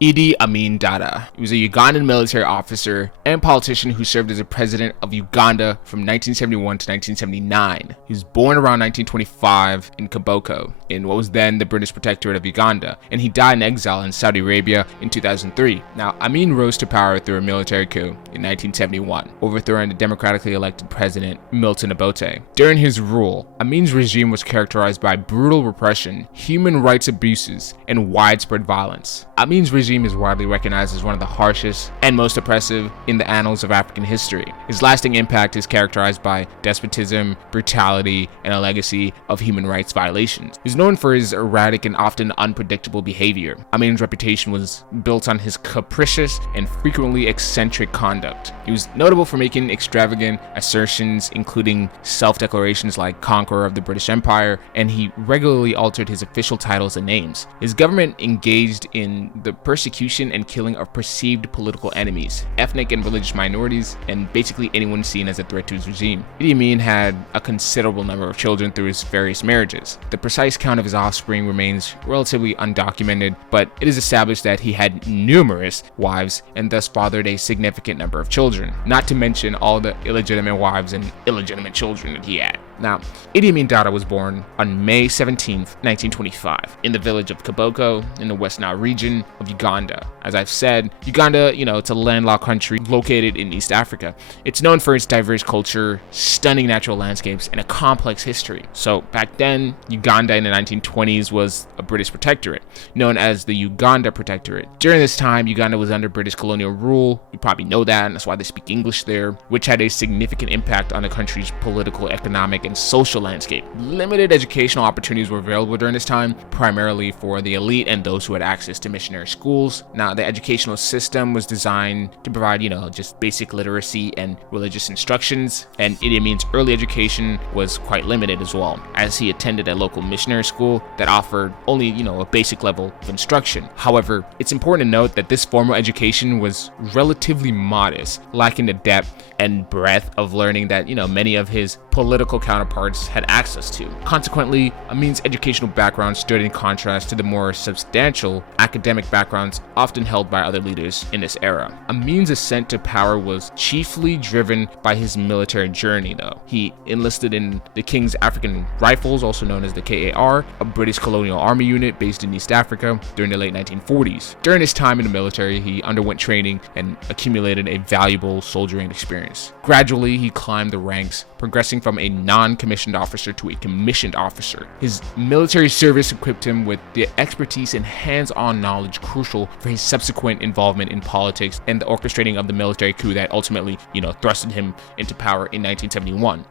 Idi Amin Dada. He was a Ugandan military officer and politician who served as the President of Uganda from 1971 to 1979. He was born around 1925 in Koboko, in what was then the British Protectorate of Uganda, and he died in exile in Saudi Arabia in 2003. Now, Amin rose to power through a military coup in 1971, overthrowing the democratically elected President Milton Obote. During his rule, Amin's regime was characterized by brutal repression, human rights abuses, and widespread violence. Amin's regime is widely recognized as one of the harshest and most oppressive in the annals of African history. His lasting impact is characterized by despotism, brutality, and a legacy of human rights violations. He's known for his erratic and often unpredictable behavior. Amin's reputation was built on his capricious and frequently eccentric conduct. He was notable for making extravagant assertions, including self-declarations like Conqueror of the British Empire, and he regularly altered his official titles and names. His government engaged in the persecution and killing of perceived political enemies, ethnic and religious minorities, and basically anyone seen as a threat to his regime. Idi Amin had a considerable number of children through his various marriages. The precise count of his offspring remains relatively undocumented, but it is established that he had numerous wives and thus fathered a significant number of children, not to mention all the illegitimate wives and illegitimate children that he had. Now, Idi Amin Dada was born on May 17, 1925, in the village of Koboko in the West Nile region of Uganda. As I've said, Uganda, it's a landlocked country located in East Africa. It's known for its diverse culture, stunning natural landscapes, and a complex history. So back then, Uganda in the 1920s was a British protectorate, known as the Uganda Protectorate. During this time, Uganda was under British colonial rule. You probably know that, and that's why they speak English there, which had a significant impact on the country's political, economic, and social landscape. Limited educational opportunities were available during this time, primarily for the elite and those who had access to missionary schools. Now, the educational system was designed to provide, just basic literacy and religious instructions, and Idi Amin's early education was quite limited as well, as he attended a local missionary school that offered only, a basic level of instruction. However, it's important to note that this formal education was relatively modest, lacking the depth and breadth of learning that, many of his political counterparts had access to. Consequently, Amin's educational background stood in contrast to the more substantial academic backgrounds often held by other leaders in this era. Amin's ascent to power was chiefly driven by his military journey, though. He enlisted in the King's African Rifles, also known as the KAR, a British colonial army unit based in East Africa during the late 1940s. During his time in the military, he underwent training and accumulated a valuable soldiering experience. Gradually, he climbed the ranks, progressing from a non-commissioned officer to a commissioned officer. His military service equipped him with the expertise and hands-on knowledge crucial for his subsequent involvement in politics and the orchestrating of the military coup that ultimately, thrusted him into power in 1971.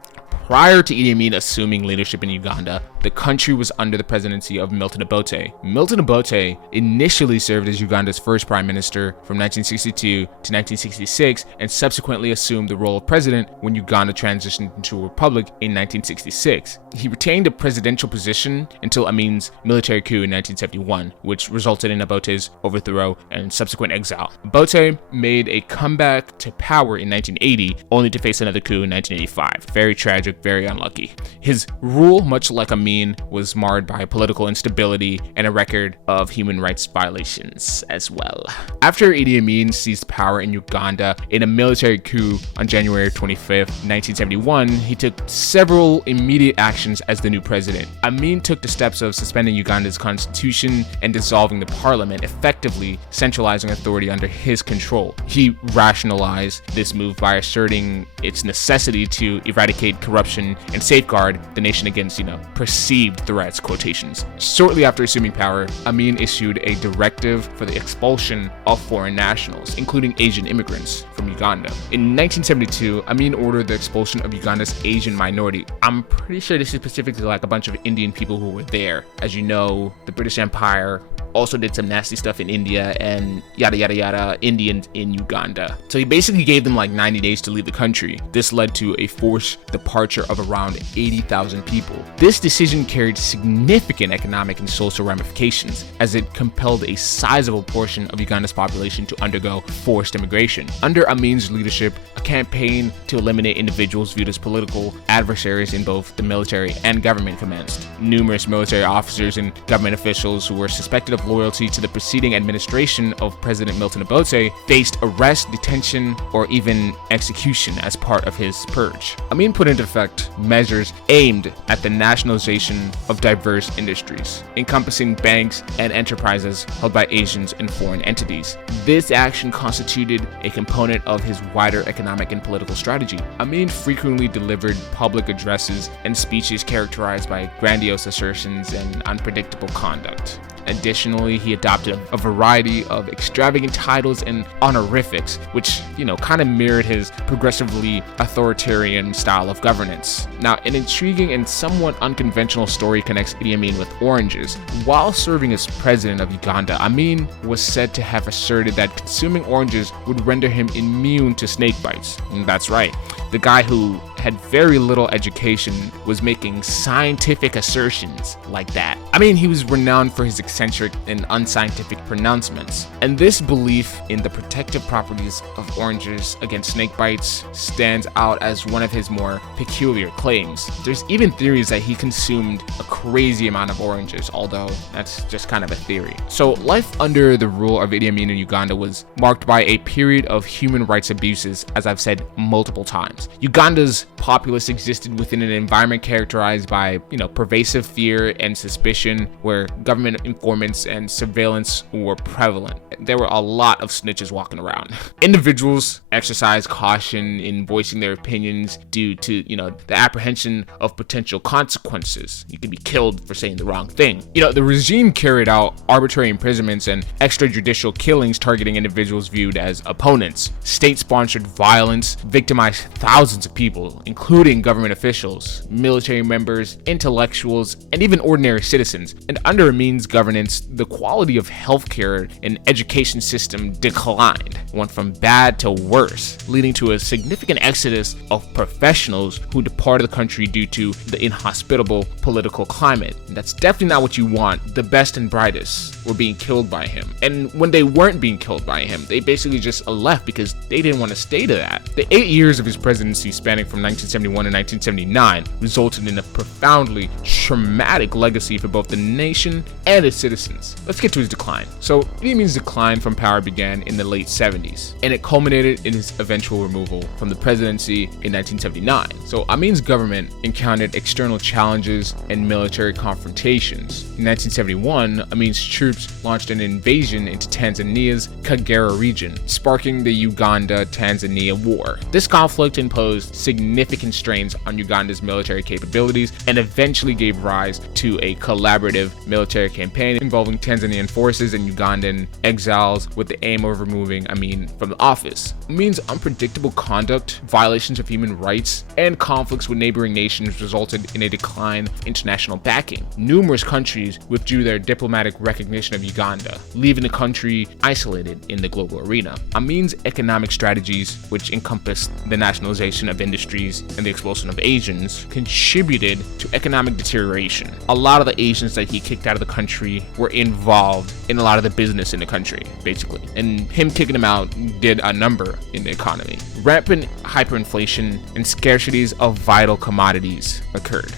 Prior to Idi Amin assuming leadership in Uganda, the country was under the presidency of Milton Obote. Milton Obote initially served as Uganda's first prime minister from 1962 to 1966 and subsequently assumed the role of president when Uganda transitioned into a republic in 1966. He retained a presidential position until Amin's military coup in 1971, which resulted in Obote's overthrow and subsequent exile. Obote made a comeback to power in 1980, only to face another coup in 1985. Very tragic, very unlucky. His rule, much like Amin, was marred by political instability and a record of human rights violations as well. After Idi Amin seized power in Uganda in a military coup on January 25th, 1971, he took several immediate actions as the new president. Amin took the steps of suspending Uganda's constitution and dissolving the parliament, effectively centralizing authority under his control. He rationalized this move by asserting its necessity to eradicate corruption and safeguard the nation against, perceived threats, quotations. Shortly after assuming power, Amin issued a directive for the expulsion of foreign nationals, including Asian immigrants from Uganda. In 1972, Amin ordered the expulsion of Uganda's Asian minority. I'm pretty sure this is specifically like a bunch of Indian people who were there. As you know, the British Empire also did some nasty stuff in India and yada yada yada, Indians in Uganda. So he basically gave them like 90 days to leave the country. This led to a forced departure of around 80,000 people. This decision carried significant economic and social ramifications, as it compelled a sizable portion of Uganda's population to undergo forced immigration. Under Amin's leadership, a campaign to eliminate individuals viewed as political adversaries in both the military and government commenced. Numerous military officers and government officials who were suspected of of loyalty to the preceding administration of President Milton Obote faced arrest, detention, or even execution as part of his purge. Amin put into effect measures aimed at the nationalization of diverse industries, encompassing banks and enterprises held by Asians and foreign entities. This action constituted a component of his wider economic and political strategy. Amin frequently delivered public addresses and speeches characterized by grandiose assertions and unpredictable conduct. Additionally, he adopted a variety of extravagant titles and honorifics, which, kind of mirrored his progressively authoritarian style of governance. Now, an intriguing and somewhat unconventional story connects Idi Amin with oranges. While serving as president of Uganda, Amin was said to have asserted that consuming oranges would render him immune to snake bites. And that's right. The guy who had very little education was making scientific assertions like that. He was renowned for his eccentric and unscientific pronouncements. And this belief in the protective properties of oranges against snake bites stands out as one of his more peculiar claims. There's even theories that he consumed a crazy amount of oranges, although that's just kind of a theory. So life under the rule of Idi Amin in Uganda was marked by a period of human rights abuses, as I've said multiple times. Uganda's populace existed within an environment characterized by, pervasive fear and suspicion, where government informants and surveillance were prevalent. There were a lot of snitches walking around. Individuals exercised caution in voicing their opinions due to, the apprehension of potential consequences. You could be killed for saying the wrong thing. The regime carried out arbitrary imprisonments and extrajudicial killings targeting individuals viewed as opponents. State-sponsored violence victimized thousands of people, including government officials, military members, intellectuals, and even ordinary citizens. And under Amin's governance, the quality of healthcare and education system declined, went from bad to worse, leading to a significant exodus of professionals who departed the country due to the inhospitable political climate. And that's definitely not what you want. The best and brightest were being killed by him. And when they weren't being killed by him, they basically just left because they didn't want to stay to that. The 8 years of his presidency, spanning from 1971 to 1979, resulted in a profoundly traumatic legacy for both the nation and its citizens. Let's get to his decline. So Idi Amin's decline from power began in the late 70s, and it culminated in his eventual removal from the presidency in 1979. So Amin's government encountered external challenges and military confrontations. In 1971, Amin's troops launched an invasion into Tanzania's Kagera region, sparking the Uganda-Tanzania War. This conflict imposed significant strains on Uganda's military capabilities and eventually gave rise to a collaborative military campaign involving Tanzanian forces and Ugandan exiles with the aim of removing Amin from the office. Amin's unpredictable conduct, violations of human rights, and conflicts with neighboring nations resulted in a decline of international backing. Numerous countries withdrew their diplomatic recognition of Uganda, leaving the country isolated in the global arena. Amin's economic strategies, which encompassed the nationalization of industries and the expulsion of Asians, contributed to economic deterioration. A lot of the Asians that he kicked out of the country were involved in a lot of the business in the country, basically. And him kicking them out did a number in the economy. Rampant hyperinflation and scarcities of vital commodities occurred.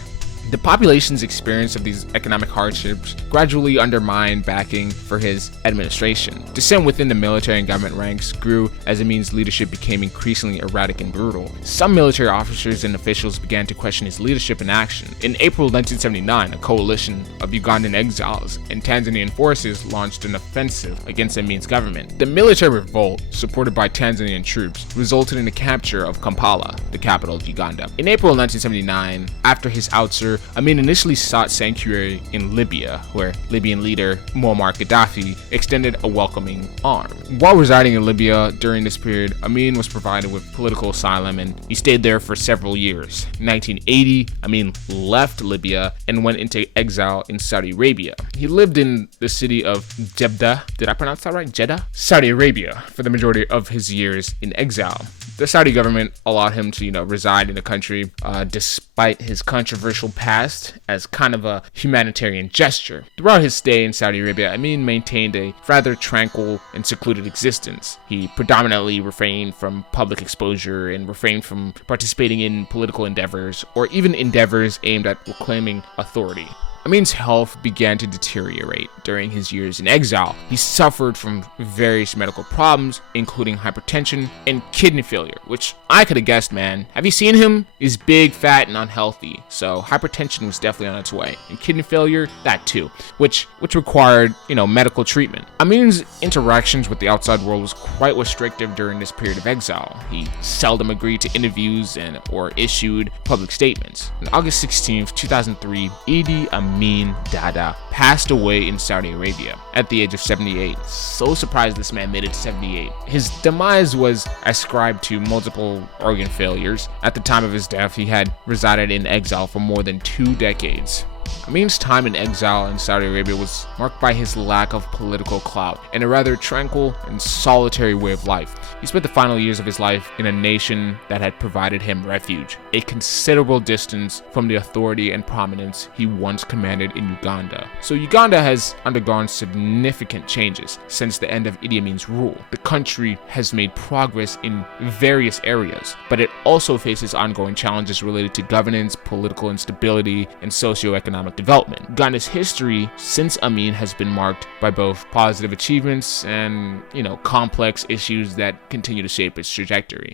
The population's experience of these economic hardships gradually undermined backing for his administration. Dissent within the military and government ranks grew as Amin's leadership became increasingly erratic and brutal. Some military officers and officials began to question his leadership and action. In April 1979, a coalition of Ugandan exiles and Tanzanian forces launched an offensive against Amin's government. The military revolt, supported by Tanzanian troops, resulted in the capture of Kampala, the capital of Uganda. In April 1979, after his ouster, Amin initially sought sanctuary in Libya, where Libyan leader Muammar Gaddafi extended a welcoming arm. While residing in Libya during this period, Amin was provided with political asylum and he stayed there for several years. In 1980, Amin left Libya and went into exile in Saudi Arabia. He lived in the city of Jeddah, did I pronounce that right? Jeddah? Saudi Arabia for the majority of his years in exile. The Saudi government allowed him to, reside in the country despite his controversial past as kind of a humanitarian gesture. Throughout his stay in Saudi Arabia, Amin maintained a rather tranquil and secluded existence. He predominantly refrained from public exposure and refrained from participating in political endeavors or even endeavors aimed at reclaiming authority. Amin's health began to deteriorate during his years in exile. He suffered from various medical problems, including hypertension and kidney failure, which I could have guessed, man. Have you seen him? He's big, fat, and unhealthy, so hypertension was definitely on its way. And kidney failure, that too, which required, medical treatment. Amin's interactions with the outside world was quite restrictive during this period of exile. He seldom agreed to interviews or issued public statements. On August 16th, 2003, Idi Amin Dada passed away in Saudi Arabia at the age of 78. So surprised this man made it to 78. His demise was ascribed to multiple organ failures. At the time of his death, he had resided in exile for more than 2 decades. Amin's time in exile in Saudi Arabia was marked by his lack of political clout and a rather tranquil and solitary way of life. He spent the final years of his life in a nation that had provided him refuge, a considerable distance from the authority and prominence he once commanded in Uganda. So Uganda has undergone significant changes since the end of Idi Amin's rule. The country has made progress in various areas, but it also faces ongoing challenges related to governance, political instability, and socioeconomic development. Uganda's history since Amin has been marked by both positive achievements and, complex issues that continue to shape its trajectory.